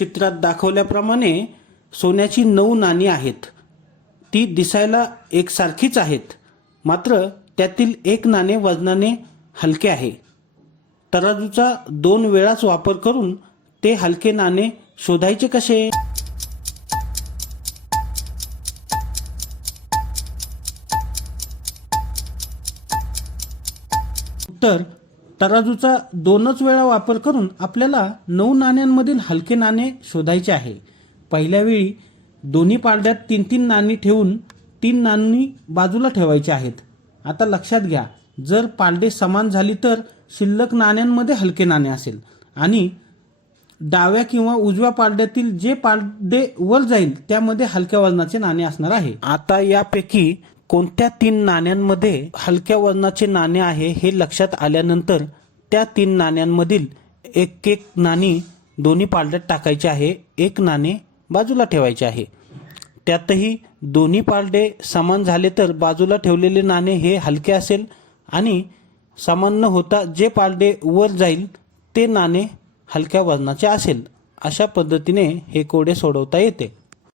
चित्रात दाखवल्याप्रमाणे सोन्याची 9 नाणी आहेत. ती दिसायला एकसारखीच आहेत, मात्र त्यातील एक नाणे वजनाने हलके आहे. तराजूचा 2 वेळाच वापर करून ते हलके नाणे शोधायचे कसे? उत्तर: तराजूचा 2च वेळा वापर करून आपल्याला 9 नाण्यांमधील हलके नाणे शोधायचे आहे. पहिल्या वेळी दोन्ही पारड्यात 3-3 नाणी ठेवून 3 नाणी बाजूला ठेवायची आहेत. आता लक्षात घ्या, जर पारडे समान झाली तर शिल्लक नाण्यांमध्ये हलके नाणे असेल आणि डाव्या किंवा उजव्या पारड्यातील जे पारडे वर जाईल त्यामध्ये हलक्या वजनाचे नाणे असणार आहे. आता यापैकी कोणत्या 3 नाण्यांमध्ये हलक्या वजनाचे नाणे आहे हे लक्षात आल्यानंतर त्या 3 नाण्यांमधील एक नाणी दोन्ही पारड्यात टाकायचे आहे. एक नाणे बाजूला ठेवायचे आहे. त्यातही दोन्ही पारडे समान झाले तर बाजूला ठेवलेले नाणे हे हलके असेल आणि समान न होता जे पारडे वर जाईल ते नाणे हलक्या वजनाचे असेल. अशा पद्धतीने हे कोडे सोडवता येते.